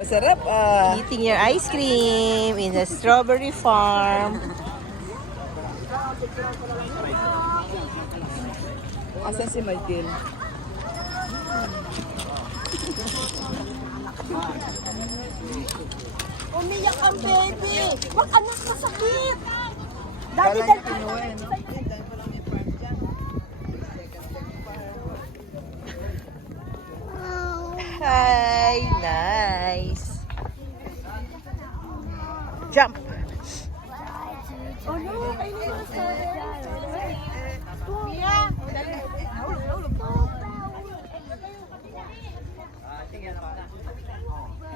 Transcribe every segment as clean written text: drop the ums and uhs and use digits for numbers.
Masarap ah. Eating your ice cream in the strawberry farm. Asan si Michael? Umiyak ang baby! Wag anak masakit! Kala niya kinuha eh, no? Dahil pa lang may farm dyan. Hi, nice. Jump. Oh no! I need to Mia!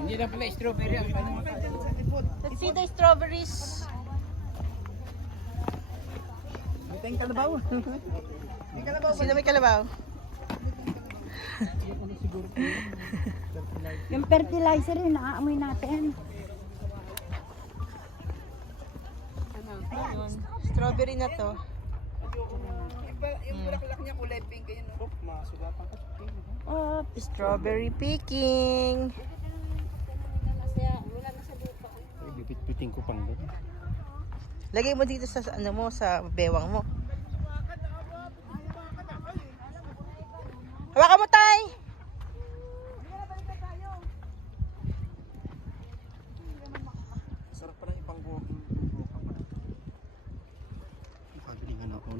Hindi na pala strawberry ang paano Let's see the strawberries. May tayong kalabaw. May kalabaw. Sino may kalabaw? Yung fertilizer yun, naaamoy natin. Ayun, strawberry na to. Yung bulaklak niya kulay pink yun. Oh, masugatan ka. Oh, strawberry picking. Bibit-biting ko pang doon. Lagay mo dito sa ano mo, sa bewang mo. Hawakan mo, Tay! Sarap pa ng ipang buhok. Pagalingan ako.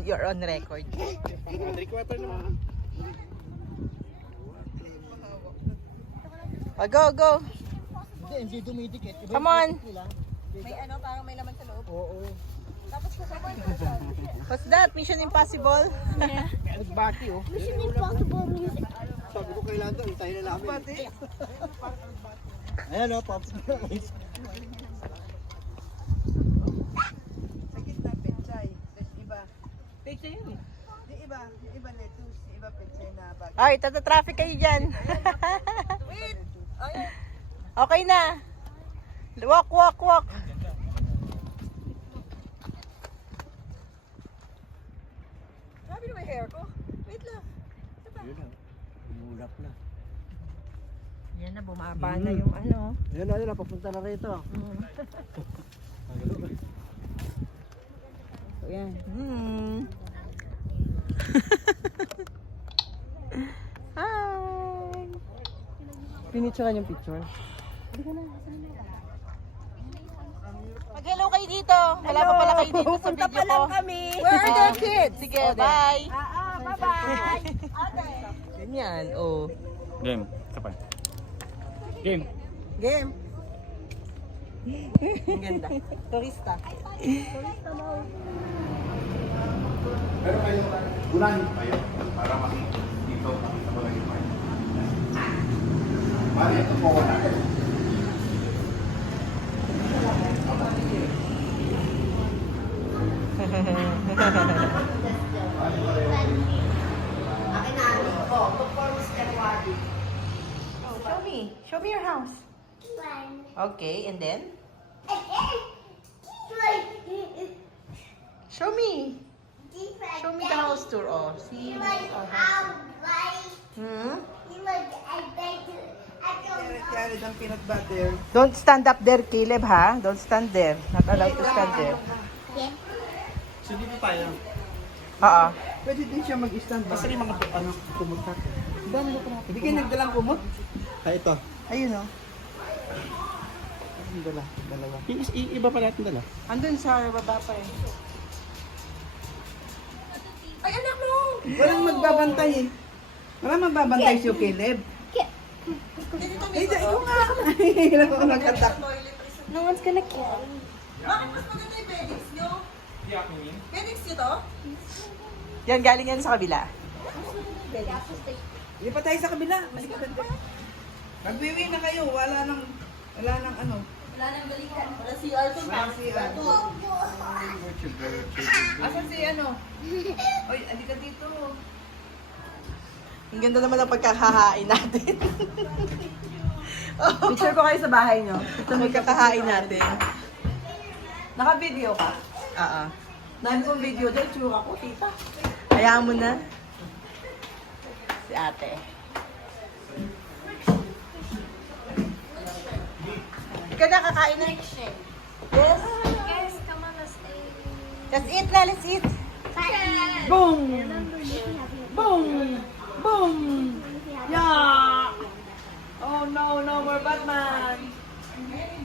You're on record. Drink water naman. Oh, go, go. Hindi dumidikit. Come on. May ano, parang may laman sa loob. Oo. Tapos kasama What's that? Mission Impossible? Nagbati oh. Mission Impossible music. Sabi ko kailangan to, hintayin na namin. Bati. Ayan o, Pops. Sakit na pechay. Iba. Picture yun. Yung iba lettuce, yung iba pechay na bag. Ay, tata-traffic kayo dyan. Wait! Okay na. Walk, walk, walk. Grabe na may hair ko. Wait lang. Yun lang. Umulap na. Yan na, bumaba na yung ano. Yan na, papunta na rito. Yan. Hi! Pinicturean yung picture. Mag-hello kayo dito. Wala pa pala kayo dito sa video ko. kami. Where are the kids? Sige, bye. Bye-bye. Ganyan, oh. Game. Kapan? Game. Game. Ang ganda. Turista. Pero kayo, unahin kayo para makita dito, makita mo lang yung part. Mari, ito po ko natin. Show me. Show me your house. Okay, and then? Show me. Show me the house tour. Oh, see? Carried ang peanut butter. Don't stand up there, Caleb, ha? Don't stand there. Not allowed to stand there. So dito tayo. Oo. Pwede din siya mag-stand. Basta yung mga kumot natin. Dami na kumot. Hindi kayo nagdalang kumot? Ito. Ayun o. Ang dala. Dalawa. Yung iba pa natin dala. Andun sa baba pa eh. Ay, anak mo! Walang magbabantay eh. Walang magbabantay si Caleb. Ay, ikaw nga. Hirap ako nagkatak. No one's gonna kill. Bakit mas maganda yung beddings nyo? Beddings nyo to? Yan, galing yan sa kabila. Hindi pa tayo sa kabila. Magwiwi na kayo. Wala nang ano. Wala nang balikan. Wala si Arthur. Wala si ano. Asan si ano? Oy, alika dito. Ang ganda naman ang pagkakahain natin. Picture ko kayo sa bahay nyo. Ito ang pagkakahain natin. Naka-video ka? Oo. Dahil kong video dahil tsura ko, tita. Hayaan mo na. Si ate. na, kakain na. Yes. Guys, come on, let's stay. Let's eat na, let's eat. Boom! Boom! Boom! Yeah! Oh no, no more Batman!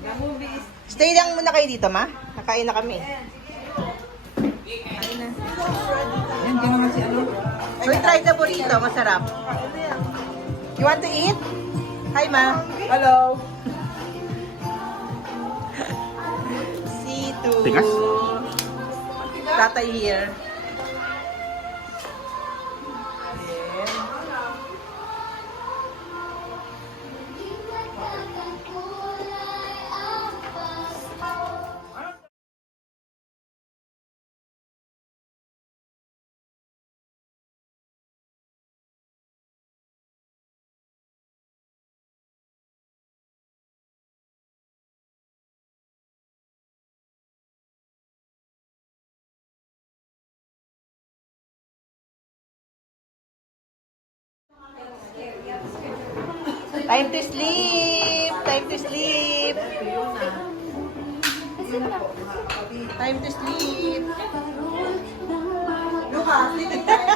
The movie is... Stay lang muna kayo dito, ma. Nakain na kami. Yan, di naman si ano. We tried the burrito, masarap. You want to eat? Hi, ma. Hello! See to Tigas? Tatay here. Time to sleep! Time to sleep! Time to sleep! Lucas, sleeping time.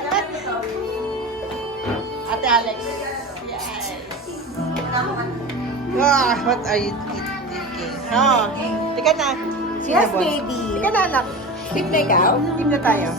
Ate Alex. Yes. Ah, what are you thinking? Oh, tika na. Yes, Cinnabon. baby. Tika na, anak. Sleep na ikaw? Sleep na tayo.